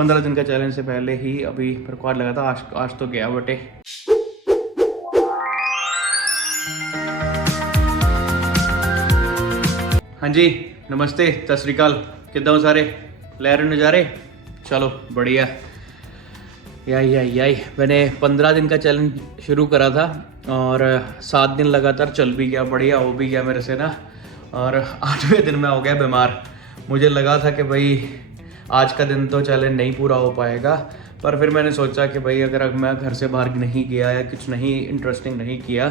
15 दिन का चैलेंज से पहले ही अभी रिकॉर्ड लगा था। आज तो गया बटे। हाँ जी, नमस्ते, सत श्री अकाल। किद्दां हो सारे? लहर नज़ारे। चलो बढ़िया। याई मैंने 15 दिन का चैलेंज शुरू करा था और 7 दिन लगातार चल भी गया, बढ़िया हो भी गया मेरे से ना। और 8वें दिन में हो गया बीमार। मुझे लगा था कि भाई आज का दिन तो चैलेंज नहीं पूरा हो पाएगा, पर फिर मैंने सोचा कि भाई अगर मैं घर से बाहर नहीं गया या कुछ नहीं इंटरेस्टिंग नहीं किया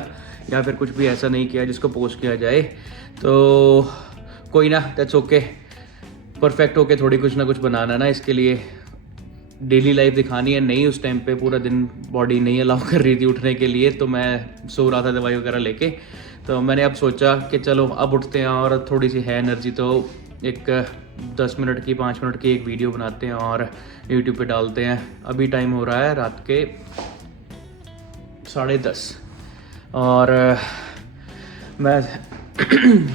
या फिर कुछ भी ऐसा नहीं किया जिसको पोस्ट किया जाए तो कोई ना, दैट्स ओके। परफेक्ट होके थोड़ी कुछ ना कुछ बनाना ना, इसके लिए डेली लाइफ दिखानी है। नहीं, उस टाइम पे पूरा दिन बॉडी नहीं अलाउ कर रही थी उठने के लिए, तो मैं सो रहा था दवाई वगैरह लेके। तो मैंने अब सोचा कि चलो अब उठते हैं और थोड़ी सी है एनर्जी, तो एक 10 मिनट की 5 मिनट की एक वीडियो बनाते हैं और यूट्यूब पे डालते हैं। अभी टाइम हो रहा है रात के 10:30 और मैं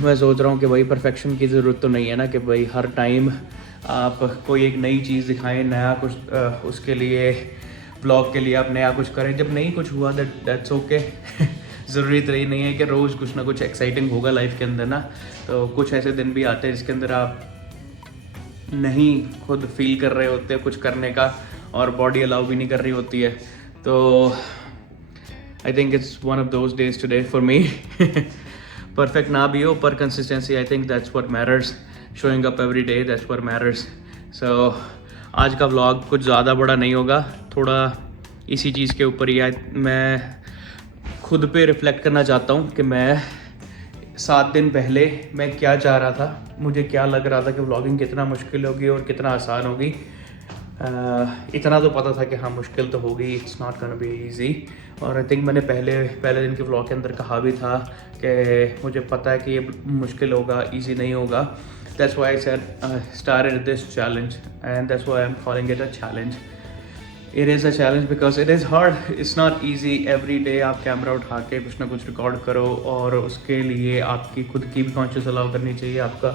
मैं सोच रहा हूँ कि भाई परफेक्शन की ज़रूरत तो नहीं है ना, कि भाई हर टाइम आप कोई एक नई चीज़ दिखाएं, नया कुछ उसके लिए ब्लॉग के लिए आप नया कुछ करें। जब नहीं कुछ हुआ दैट्स ओके। ज़रूरी तो ये नहीं है कि रोज़ कुछ ना कुछ एक्साइटिंग होगा लाइफ के अंदर ना। तो कुछ ऐसे दिन भी आते हैं जिसके अंदर आप नहीं खुद फील कर रहे होते कुछ करने का और बॉडी अलाउ भी नहीं कर रही होती है। तो I think it's one of those days today for me. Perfect ना भी हो पर consistency, I think that's what matters. Showing up every day, that's what matters. So आज का व्लॉग कुछ ज़्यादा बड़ा नहीं होगा, थोड़ा इसी चीज़ के ऊपर ही मैं खुद पे रिफ्लेक्ट करना चाहता हूँ कि मैं 7 दिन पहले मैं क्या चाह रहा था, मुझे क्या लग रहा था कि व्लॉगिंग कितना मुश्किल होगी और कितना आसान होगी। इतना तो पता था कि हाँ मुश्किल तो होगी, it's not gonna be easy. और आई थिंक मैंने पहले दिन के व्लॉग के अंदर कहा भी था कि मुझे पता है कि ये मुश्किल होगा, इजी नहीं होगा। That's why I said started this challenge and that's why I am calling it a challenge. It is a challenge because it is hard, it's not easy. Every day आप कैमरा उठा के कुछ ना कुछ record करो और उसके लिए आपकी खुद की भी कॉन्शियस अलाउ करनी चाहिए आपका।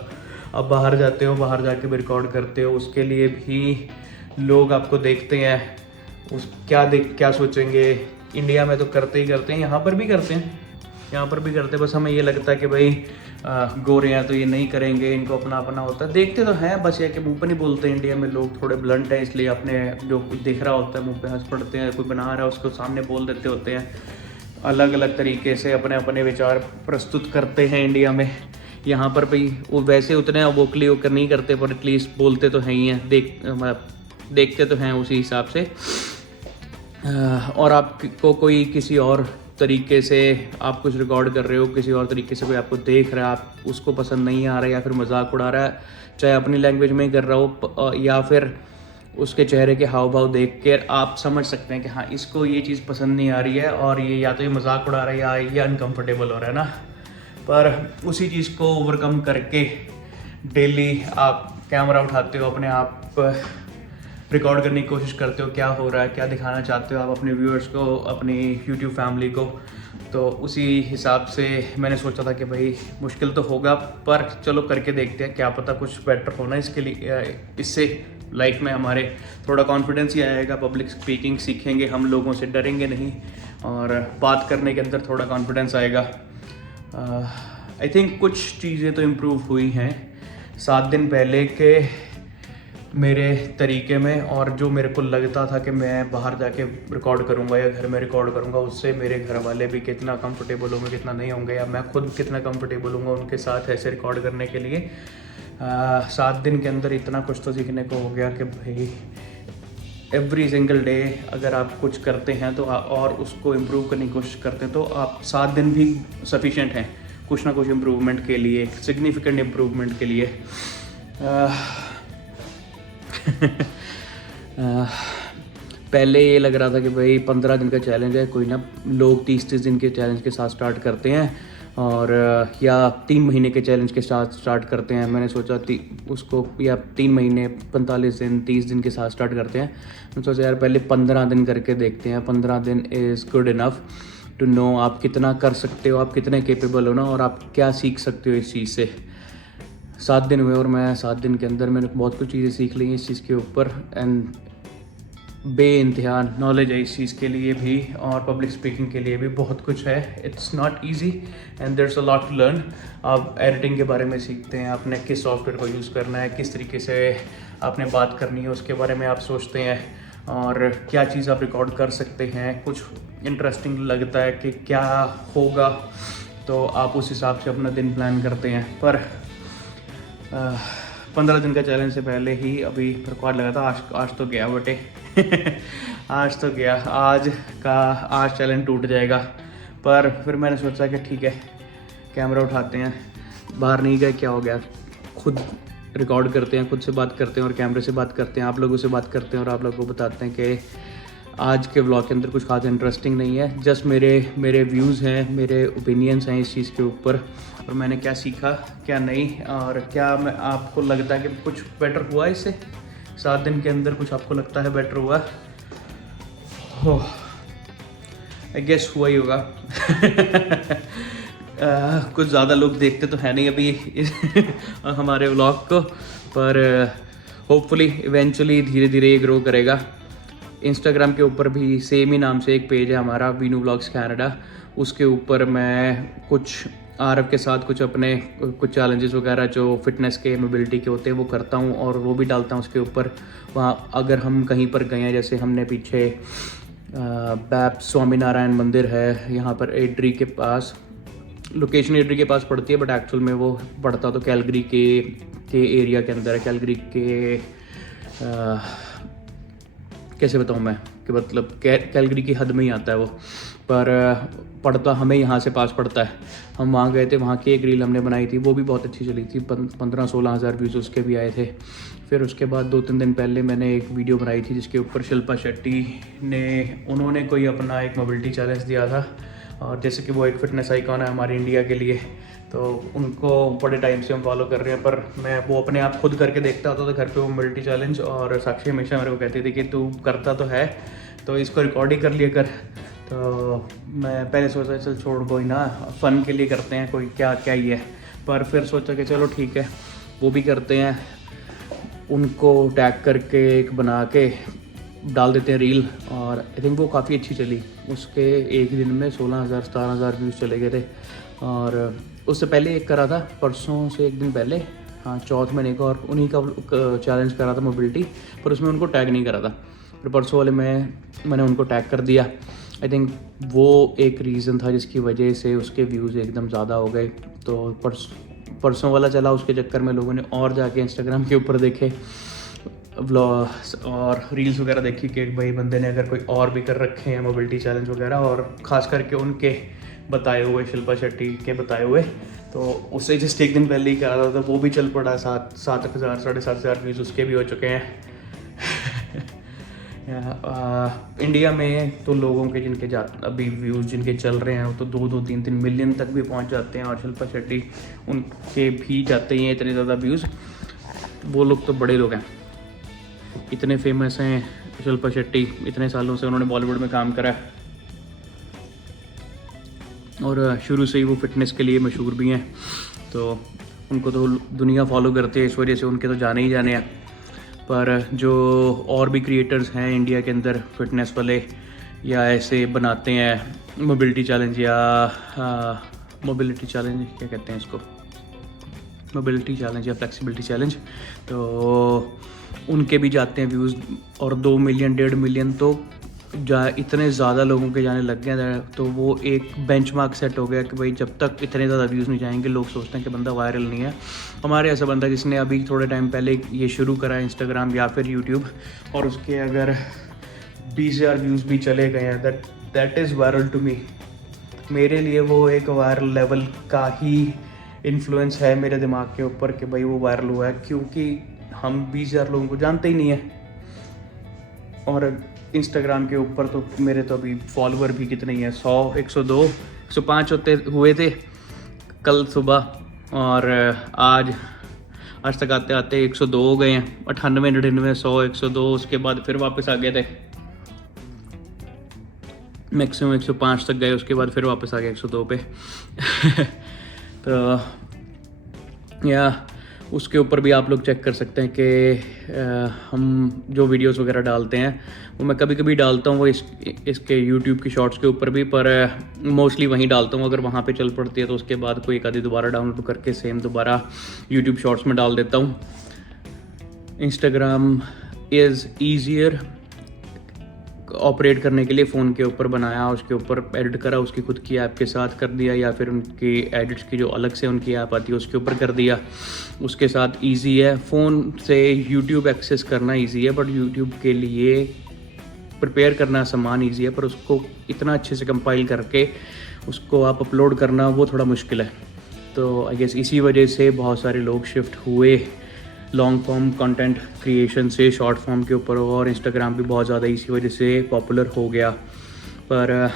आप बाहर जाते हो, बाहर जाके भी रिकॉर्ड करते हो, उसके लिए भी लोग आपको देखते हैं, क्या सोचेंगे। इंडिया में तो करते ही करते हैं, यहाँ पर भी करते हैं, बस हमें ये लगता है कि भाई गोरे हैं तो ये नहीं करेंगे, इनको अपना अपना होता है। देखते तो हैं, बस ये कि मुंह पे नहीं बोलते। इंडिया में लोग थोड़े ब्लंट हैं, इसलिए अपने जो दिख रहा होता है मुंह पे हंस पड़ते हैं। कोई बना रहा है उसको सामने बोल देते होते हैं, अलग अलग तरीके से अपने अपने विचार प्रस्तुत करते हैं इंडिया में। यहाँ पर भी वो वैसे उतने वोकली होकर नहीं करते, पर एटलीस्ट बोलते तो हैं ही हैं, देखते तो हैं उसी हिसाब से। और आपको कोई किसी और तरीके से आप कुछ रिकॉर्ड कर रहे हो, किसी और तरीके से कोई आपको देख रहा है, आप उसको पसंद नहीं आ रहा है या फिर मजाक उड़ा रहा है, चाहे अपनी लैंग्वेज में ही कर रहा हो या फिर उसके चेहरे के हाव भाव देख कर आप समझ सकते हैं कि हाँ इसको ये चीज़ पसंद नहीं आ रही है और ये या तो ये मजाक उड़ा रहा है या ये अनकम्फर्टेबल हो रहा है ना। पर उसी चीज़ को ओवरकम करके डेली आप कैमरा उठाते हो, अपने आप रिकॉर्ड करने की कोशिश करते हो, क्या हो रहा है, क्या दिखाना चाहते हो आप अपने व्यूअर्स को, अपनी यूट्यूब फैमिली को। तो उसी हिसाब से मैंने सोचा था कि भाई मुश्किल तो होगा, पर चलो करके देखते हैं, क्या पता कुछ बेटर होना इसके लिए। इससे लाइफ में हमारे थोड़ा कॉन्फिडेंस ही आएगा, पब्लिक स्पीकिंग सीखेंगे, हम लोगों से डरेंगे नहीं और बात करने के अंदर थोड़ा कॉन्फिडेंस आएगा। आई थिंक कुछ चीज़ें तो इम्प्रूव हुई हैं 7 दिन पहले के मेरे तरीके में, और जो मेरे को लगता था कि मैं बाहर जाके रिकॉर्ड करूँगा या घर में रिकॉर्ड करूँगा, उससे मेरे घर वाले भी कितना कंफर्टेबल होंगे, कितना नहीं होंगे, या मैं खुद कितना कंफर्टेबल हूँगा उनके साथ ऐसे रिकॉर्ड करने के लिए। 7 दिन के अंदर इतना कुछ तो सीखने को हो गया कि भाई एवरी सिंगल डे अगर आप कुछ करते हैं तो और उसको इम्प्रूव करने की कोशिश करते हैं तो आप 7 दिन भी सफिशेंट हैं कुछ ना कुछ इम्प्रूवमेंट के लिए, सिग्निफिकेंट इम्प्रूवमेंट के लिए। पहले ये लग रहा था कि भाई 15 दिन का चैलेंज है, कोई ना, लोग 30-30 दिन के चैलेंज के साथ स्टार्ट करते हैं और या 3 महीने के चैलेंज के साथ स्टार्ट करते हैं। मैंने सोचा उसको या 3 महीने 45 दिन 30 दिन के साथ स्टार्ट करते हैं। मैंने सोचा यार पहले 15 दिन करके देखते हैं। 15 दिन is good enough to know आप कितना कर सकते हो, आप कितने केपेबल हो ना, और आप क्या सीख सकते हो इस चीज़ से। 7 दिन हुए और मैं 7 दिन के अंदर मैंने बहुत कुछ चीज़ें सीख ली इस चीज़ के ऊपर। एंड बेइंतहा नॉलेज है इस चीज़ के लिए भी, और पब्लिक स्पीकिंग के लिए भी बहुत कुछ है। It's not easy and there is a lot to learn. आप एडिटिंग के बारे में सीखते हैं, आपने किस सॉफ्टवेयर को यूज़ करना है, किस तरीके से आपने बात करनी है उसके बारे में आप सोचते हैं, और क्या चीज़ आप रिकॉर्ड कर सकते हैं। कुछ इंटरेस्टिंग लगता है कि क्या होगा, तो आप उस हिसाब से अपना दिन प्लान करते हैं। पर 15 दिन का चैलेंज से पहले ही अभी रिकॉर्ड लगा था, आज तो गया बेटे आज तो गया, आज चैलेंज टूट जाएगा। पर फिर मैंने सोचा कि ठीक है, कैमरा उठाते हैं, बाहर नहीं गए क्या हो गया, खुद रिकॉर्ड करते हैं, खुद से बात करते हैं और कैमरे से बात करते हैं, आप लोगों से बात करते हैं और आप लोगों को बताते हैं कि आज के व्लॉग के अंदर कुछ खास इंटरेस्टिंग नहीं है, जस्ट मेरे व्यूज़ हैं, मेरे ओपिनियंस हैं इस चीज़ के ऊपर, और मैंने क्या सीखा क्या नहीं, और क्या मैं आपको लगता है कि कुछ बेटर हुआ इससे 7 दिन के अंदर, कुछ आपको लगता है बेटर हुआ हो? आई गेस हुआ ही होगा कुछ ज़्यादा लोग देखते तो है नहीं अभी हमारे व्लॉग को, पर होपफुली इवेंचुअली धीरे धीरे ये ग्रो करेगा। इंस्टाग्राम के ऊपर भी सेम ही नाम से एक पेज है हमारा, वीनू व्लॉग्स कैनेडा। उसके ऊपर मैं कुछ आरव के साथ कुछ अपने कुछ चैलेंजेस वगैरह जो फिटनेस के मोबिलिटी के होते हैं वो करता हूँ, और वो भी डालता हूँ उसके ऊपर। वहाँ अगर हम कहीं पर गए हैं, जैसे हमने पीछे बैप स्वामीनारायण मंदिर है यहाँ पर एड्री के पास, लोकेशन एड्री के पास पड़ती है, बट एक्चुअल में वो पड़ता तो कैलगरी के एरिया के अंदर है। कैलगरी के कैसे बताऊँ मैं कि मतलब कैलगरी की हद में ही आता है वो, पर पड़ता हमें यहाँ से पास पड़ता है। हम वहाँ गए थे, वहाँ की एक रील हमने बनाई थी, वो भी बहुत अच्छी चली थी, 15-16 हज़ार व्यूज़ उसके भी आए थे। फिर उसके बाद 2-3 दिन पहले मैंने एक वीडियो बनाई थी जिसके ऊपर शिल्पा शेट्टी उन्होंने कोई अपना एक मोबिलिटी चैलेंज दिया था, और जैसे कि वो एक फ़िटनेस आइकॉन है हमारे इंडिया के लिए, तो उनको बड़े टाइम से हम फॉलो कर रहे हैं। पर मैं वो अपने आप खुद करके देखता होता था घर पे वो मोबिलिटी चैलेंज, और साक्षी हमेशा मेरे को कहती थी कि तू करता तो है तो इसको रिकॉर्ड ही कर लिया कर। तो मैं पहले सोचा चल छोड़, कोई ना, फ़न के लिए करते हैं, कोई क्या ही है। पर फिर सोचा कि चलो ठीक है वो भी करते हैं, उनको टैग करके एक बना के डाल देते हैं रील, और आई थिंक वो काफ़ी अच्छी चली। उसके एक दिन में 16,000-17,000 व्यूज़ चले गए थे। और उससे पहले एक करा था परसों से एक दिन पहले, हाँ 4 महीने का, और उन्हीं का चैलेंज करा था मोबिलिटी, पर उसमें उनको टैग नहीं करा था। फिर परसों वाले मैंने उनको टैग कर दिया। आई थिंक वो एक रीज़न था जिसकी वजह से उसके व्यूज़ एकदम ज़्यादा हो गए। तो परसों वाला चला, उसके चक्कर में लोगों ने और जाके इंस्टाग्राम के ऊपर देखे व्लॉग्स और रील्स वगैरह देखी कि भाई बंदे ने अगर कोई और भी कर रखे हैं मोबिलिटी चैलेंज वगैरह, और ख़ास करके उनके बताए हुए, शिल्पा शेट्टी के बताए हुए। तो उससे जस्ट एक दिन पहले ही करा था, तो वो भी चल पड़ा, 7,000 7,500 व्यूज़ उसके भी हो चुके हैं इंडिया में तो लोगों के जिनके अभी व्यूज़ जिनके चल रहे हैं वो तो 2-2, 3-3 मिलियन तक भी पहुंच जाते हैं, और शिल्पा शेट्टी उनके भी जाते ही हैं इतने ज़्यादा व्यूज़। वो लोग तो बड़े लोग हैं, इतने फेमस हैं। शिल्पा शेट्टी इतने सालों से उन्होंने बॉलीवुड में काम करा है, और शुरू से ही वो फिटनेस के लिए मशहूर भी हैं, तो उनको तो दुनिया फॉलो करती है, इस वजह से उनके तो जाने ही जाने हैं। पर जो और भी क्रिएटर्स हैं इंडिया के अंदर फिटनेस वाले, या ऐसे बनाते हैं मोबिलिटी चैलेंज, या मोबिलिटी चैलेंज क्या कहते हैं इसको, मोबिलिटी चैलेंज या फ्लेक्सिबिलिटी चैलेंज, तो उनके भी जाते हैं व्यूज़, और 2 मिलियन 1.5 मिलियन तो इतने ज़्यादा लोगों के जाने लग गए। तो वो एक बेंचमार्क सेट हो गया कि भाई जब तक इतने ज़्यादा व्यूज़ नहीं जाएंगे, लोग सोचते हैं कि बंदा वायरल नहीं है। हमारे ऐसा बंदा जिसने अभी थोड़े टाइम पहले ये शुरू करा है इंस्टाग्राम या फिर यूट्यूब, और उसके अगर 20,000 व्यूज़ भी चले गए हैं, that is viral to me. मेरे लिए वो एक वायरल लेवल का ही इन्फ्लुएंस है मेरे दिमाग के ऊपर कि भाई वो वायरल हुआ है, क्योंकि हम 20,000 लोगों को जानते ही नहीं है। और इंस्टाग्राम के ऊपर तो मेरे तो अभी फॉलोअर भी कितने ही हैं, 100, 102, 105 हुए थे कल सुबह, और आज तक आते आते 102 हो गए हैं। 98, 99, 100, 102, उसके बाद फिर वापस आ गए थे, मैक्सिमम 105 तक गए, उसके बाद फिर वापस आ गए 102 पे तो या उसके ऊपर भी आप लोग चेक कर सकते हैं कि हम जो वीडियोस वगैरह डालते हैं वो मैं कभी कभी डालता हूँ वो इसके यूट्यूब की शॉर्ट्स के ऊपर भी, पर मोस्टली वहीं डालता हूँ। अगर वहाँ पे चल पड़ती है तो उसके बाद कोई एक आधी दोबारा डाउनलोड करके सेम दोबारा यूट्यूब शॉर्ट्स में डाल देता हूँ। इंस्टाग्राम इज़ ईजियर ऑपरेट करने के लिए, फ़ोन के ऊपर बनाया, उसके ऊपर एडिट करा, उसकी खुद की ऐप के साथ कर दिया, या फिर उनकी एडिट्स की जो अलग से उनकी ऐप आती है उसके ऊपर कर दिया, उसके साथ इजी है। फ़ोन से यूट्यूब एक्सेस करना इजी है, बट यूट्यूब के लिए प्रिपेयर करना सामान इजी है, पर उसको इतना अच्छे से कंपाइल करके उसको आप अपलोड करना वो थोड़ा मुश्किल है। तो आई गेस इसी वजह से बहुत सारे लोग शिफ्ट हुए लॉन्ग फॉर्म कंटेंट क्रिएशन से शॉर्ट फॉर्म के ऊपर, और इंस्टाग्राम भी बहुत ज़्यादा इसी वजह से पॉपुलर हो गया। पर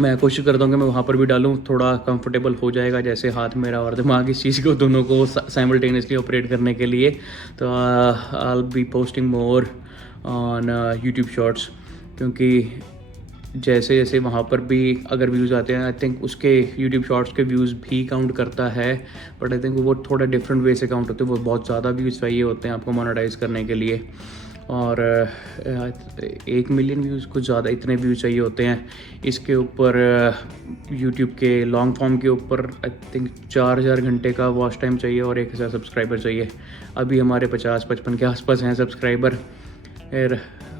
मैं कोशिश करता हूँ कि मैं वहाँ पर भी डालूँ, थोड़ा कंफर्टेबल हो जाएगा जैसे हाथ मेरा और दिमाग इस चीज़ को दोनों को साइमल्टेनियसली ऑपरेट करने के लिए। तो I will be posting more on YouTube shorts, क्योंकि जैसे जैसे वहाँ पर भी अगर व्यूज़ आते हैं, आई थिंक उसके यूट्यूब शॉर्ट्स के व्यूज़ भी काउंट करता है, बट आई थिंक वो थोड़ा डिफरेंट वे से काउंट होते हैं। वो बहुत ज़्यादा व्यूज़ चाहिए होते हैं आपको मोनेटाइज करने के लिए, और 1 मिलियन व्यूज़ कुछ ज़्यादा इतने व्यूज़ चाहिए होते हैं। इसके ऊपर यूट्यूब के लॉन्ग फॉर्म के ऊपर आई थिंक 4000 घंटे का वॉच टाइम चाहिए और 1000 सब्सक्राइबर चाहिए। अभी हमारे 50-55 के आसपास हैं subscriber.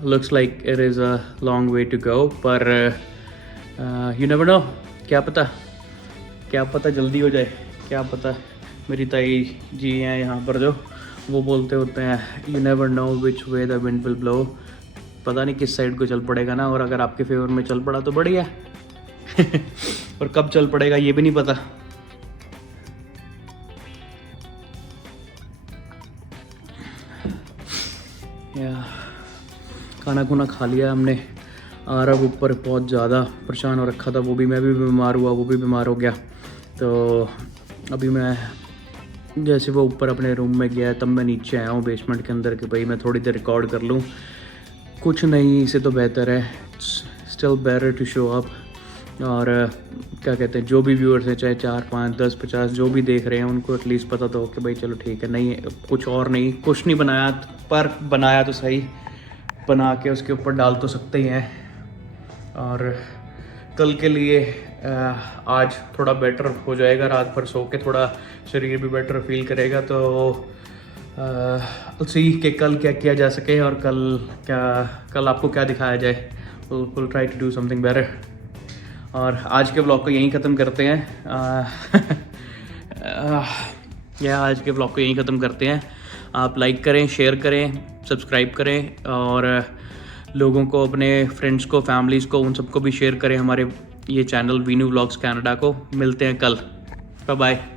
Looks like it is a long way to go, पर you never know, क्या पता जल्दी हो जाए, क्या पता। मेरी ताई जी हैं यहाँ पर जो वो बोलते होते हैं you never know which way the wind will blow, पता नहीं किस साइड को चल पड़ेगा ना, और अगर आपके फेवर में चल पड़ा तो बढ़िया और कब चल पड़ेगा ये भी नहीं पता। खाना खुना खा लिया हमने। आरव ऊपर बहुत ज़्यादा परेशान हो रखा था, वो भी, मैं भी बीमार हुआ, वो भी बीमार हो गया। तो अभी मैं जैसे वो ऊपर अपने रूम में गया तब मैं नीचे आया हूँ बेसमेंट के अंदर कि भाई मैं थोड़ी देर रिकॉर्ड कर लूँ। कुछ नहीं, इसे तो बेहतर है, still better to show up. और क्या कहते हैं, जो भी व्यूअर्स हैं, चाहे 4, 5, 10, 50 जो भी देख रहे हैं, उनको एटलीस्ट पता तो हो कि भाई चलो ठीक है, नहीं कुछ और नहीं, कुछ नहीं बनाया, पर बनाया तो सही, बना के उसके ऊपर डाल तो सकते ही हैं। और कल के लिए आज थोड़ा बेटर हो जाएगा, रात भर सो के थोड़ा शरीर भी बेटर फील करेगा। तो सी कि कल क्या किया जा सके और कल आपको क्या दिखाया जाए। Will try to do something better. और आज के ब्लॉग को यहीं ख़त्म करते हैं। आज के ब्लॉग को यहीं ख़त्म करते हैं। आप लाइक करें, शेयर करें, सब्सक्राइब करें, और लोगों को, अपने फ्रेंड्स को, फैमिलीज़ को, उन सबको भी शेयर करें हमारे ये चैनल वीनू व्लॉग्स कनाडा को। मिलते हैं कल, बाय बाय।